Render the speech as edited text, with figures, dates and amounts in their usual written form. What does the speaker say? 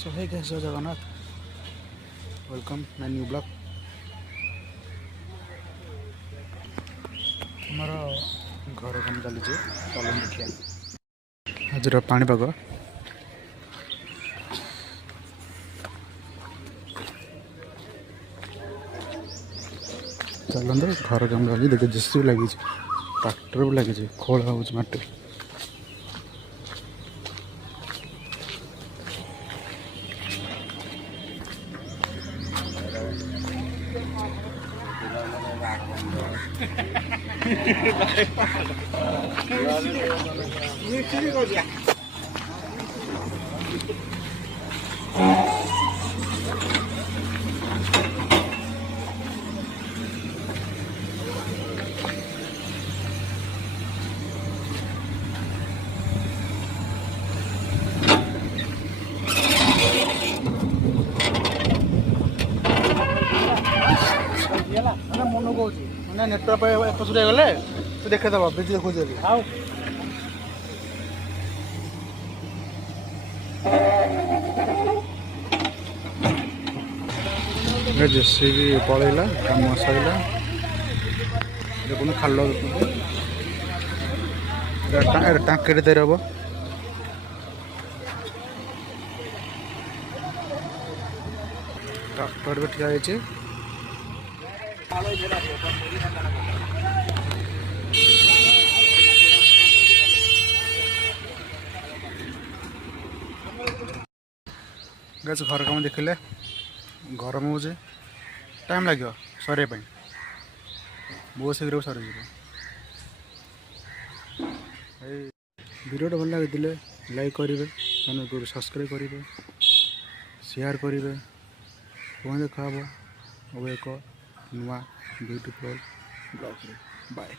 सो hey guys जय Jagannath welcome my new blog हमार घर काम चली चलो देखिए आज पाणीपाग चलते घर काम चली देखिए जेसी भी लगी ट्रैक्टर भी लगी खोला हो माटी मन कौन मैंने नेटवर्क एपसुट गले तो देखेदब बिजी देखो जेसीबी पलैला काम सरला देखो खाल टाँके तैयार हम ट्रैक्टर भी ठिया है गैस घर कम देखिले गरम हो टाइम लगे सर बहुत शीघ्र सर वीडियो भल लगे लाइक करेंगे चैनल को सब्सक्राइब करेंगे शेयर करेंगे पुणी देखा अब एक नुआ ब्यूटीफुल ब्लॉग बाय।